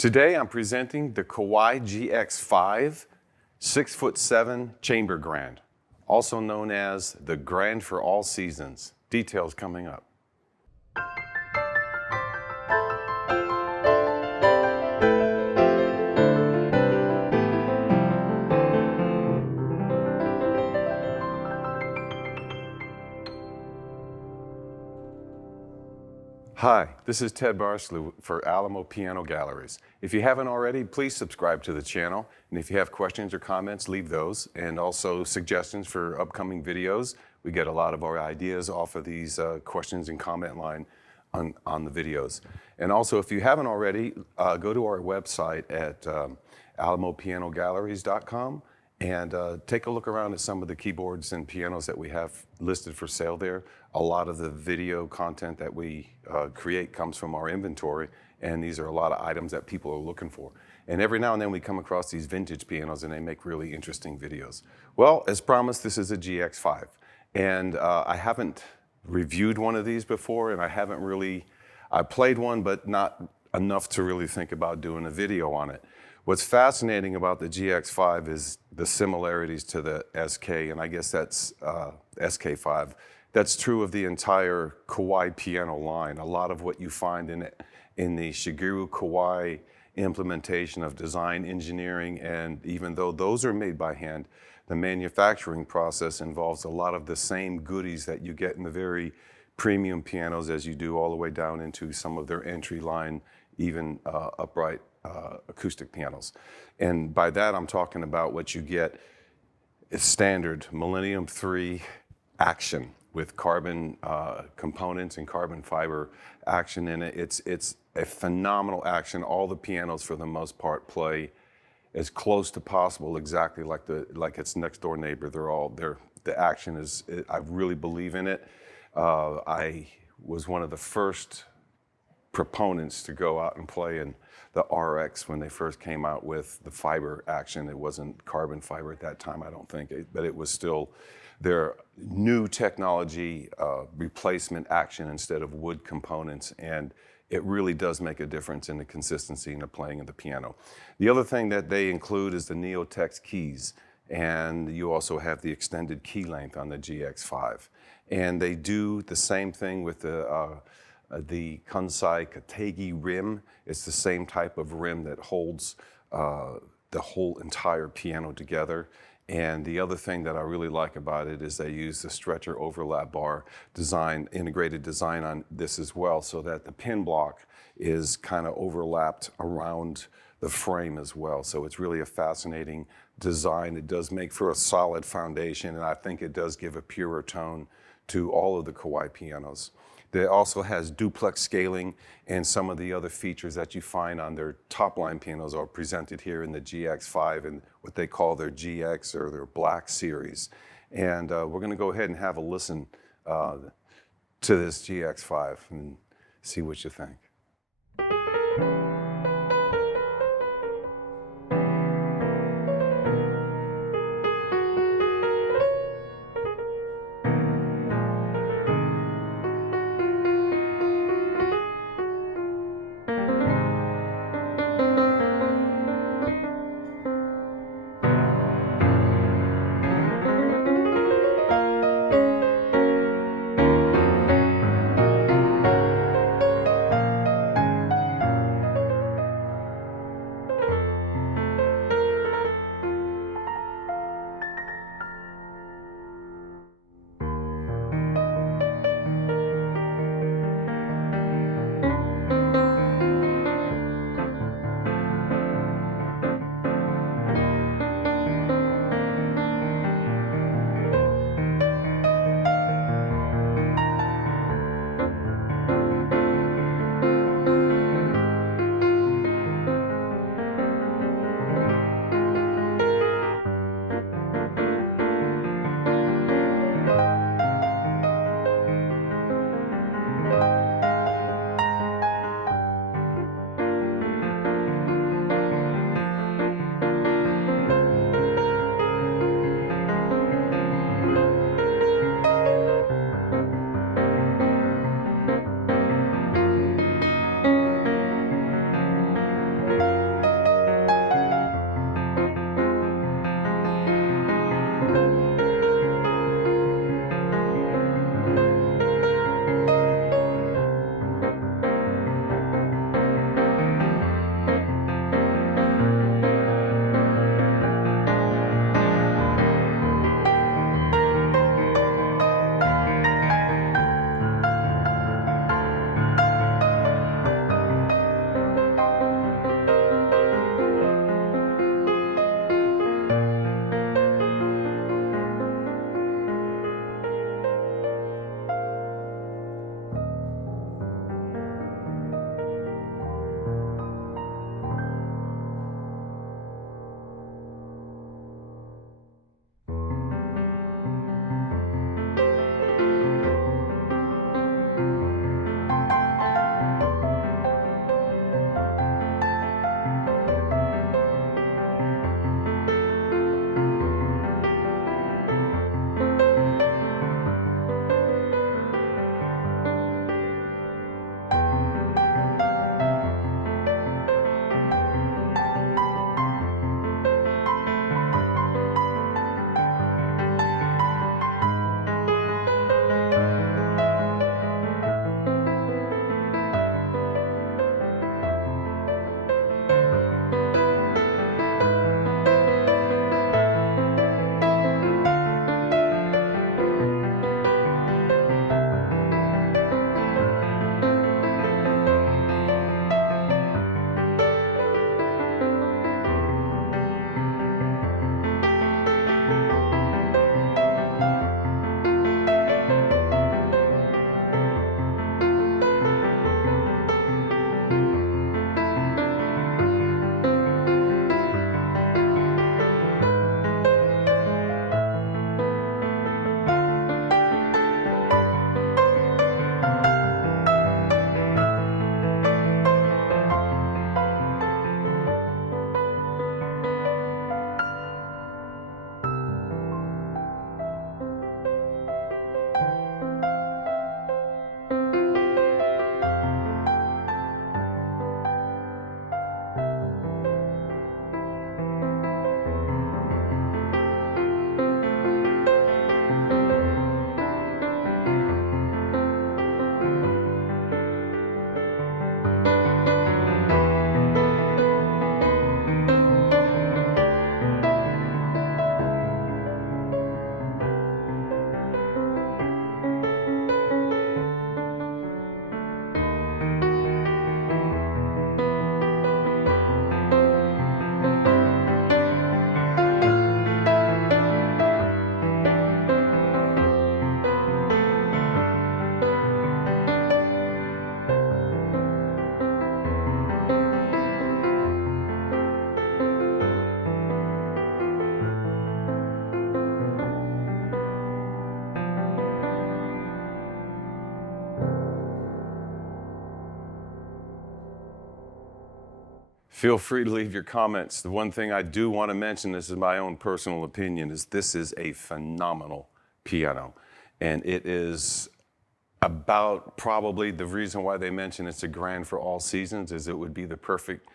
Today I'm presenting the Kawai GX-5 6'7" chamber grand, also known as the Grand for all seasons. Details coming up. Hi, this is Ted Barslew for Alamo Piano Galleries. If you haven't already, please subscribe to the channel. And if you have questions or comments, leave those. And also suggestions for upcoming videos. We get a lot of our ideas off of these questions and comment line on the videos. And also, if you haven't already, go to our website at alamopianogalleries.com and take a look around at some of the keyboards and pianos that we have listed for sale there. A lot of the video content that we create comes from our inventory, and these are a lot of items that people are looking for. And every now and then we come across these vintage pianos and they make really interesting videos. Well, as promised, this is a GX-5. And I haven't reviewed one of these before, and I played one, but not enough to really think about doing a video on it. What's fascinating about the GX-5 is the similarities to the SK, and I guess that's SK5. That's true of the entire Kawai piano line. A lot of what you find in the Shigeru Kawai implementation of design engineering, and even though those are made by hand, the manufacturing process involves a lot of the same goodies that you get in the very premium pianos as you do all the way down into some of their entry line, even upright acoustic pianos. And by that, I'm talking about what you get is standard Millennium 3 action with carbon components and carbon fiber action in it. It's a phenomenal action. All the pianos, for the most part, play as close to possible, exactly like its next door neighbor. The action is, I really believe in it. I was one of the first proponents to go out and play in the RX when they first came out with the fiber action. It wasn't carbon fiber at that time, I don't think, but it was still their new technology replacement action instead of wood components, and it really does make a difference in the consistency in the playing of the piano. The other thing that they include is the Neotex keys, and you also have the extended key length on the GX-5. And they do the same thing with the Kansai Kategi rim. It's the same type of rim that holds the whole entire piano together. And the other thing that I really like about it is they use the stretcher overlap bar design, integrated design on this as well, so that the pin block is kind of overlapped around the frame as well. So it's really a fascinating design. It does make for a solid foundation, and I think it does give a purer tone to all of the Kawai pianos. It also has duplex scaling, and some of the other features that you find on their top line pianos are presented here in the GX-5 and what they call their GX or their BLAK series. And we're going to go ahead and have a listen to this GX-5 and see what you think. Feel free to leave your comments. The one thing I do want to mention, this is my own personal opinion, is this is a phenomenal piano. And it is about probably the reason why they mention it's a grand for all seasons is it would be the perfect,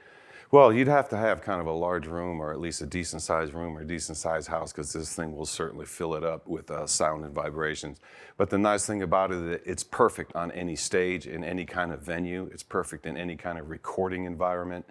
well, you'd have to have kind of a large room or at least a decent sized room or a decent sized house because this thing will certainly fill it up with sound and vibrations. But the nice thing about it is that it's perfect on any stage, in any kind of venue. It's perfect in any kind of recording environment.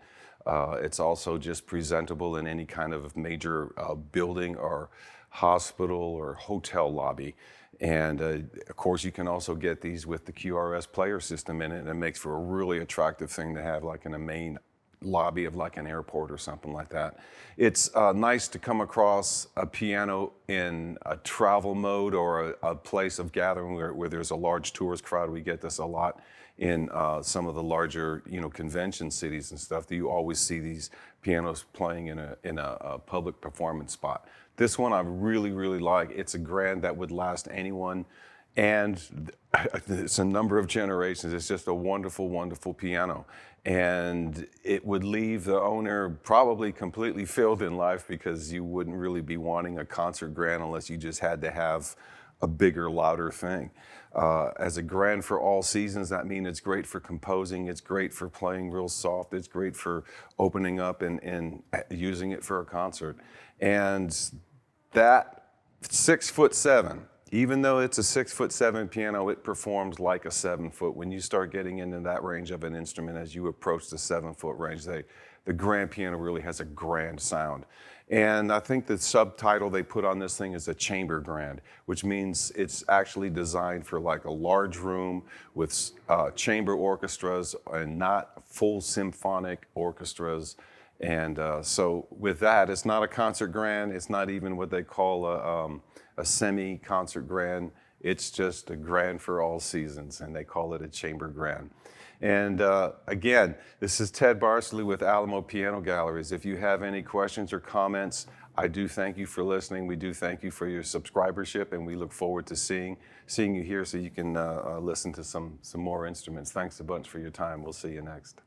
It's also just presentable in any kind of major building or hospital or hotel lobby. And of course, you can also get these with the QRS player system in it, and it makes for a really attractive thing to have like in a main lobby of like an airport or something like that. It's nice to come across a piano in a travel mode or a place of gathering where there's a large tourist crowd. We get this a lot in some of the larger, convention cities and stuff, that you always see these pianos playing in a public performance spot. This one I really, really like. It's a grand that would last anyone, and it's a number of generations. It's just a wonderful, wonderful piano. And it would leave the owner probably completely filled in life because you wouldn't really be wanting a concert grand unless you just had to have a bigger, louder thing. As a grand for all seasons, that means it's great for composing, it's great for playing real soft, it's great for opening up and using it for a concert. And that 6'7", even though it's a 6'7" piano, it performs like a 7-foot. When you start getting into that range of an instrument, as you approach the 7-foot range, the grand piano really has a grand sound. And I think the subtitle they put on this thing is a chamber grand, which means it's actually designed for like a large room with chamber orchestras and not full symphonic orchestras. And so with that, it's not a concert grand. It's not even what they call a semi-concert grand. It's just a grand for all seasons, and they call it a chamber grand. And again, this is Ted Barsley with Alamo Piano Galleries. If you have any questions or comments, I do thank you for listening. We do thank you for your subscribership, and we look forward to seeing you here so you can listen to some more instruments. Thanks a bunch for your time. We'll see you next.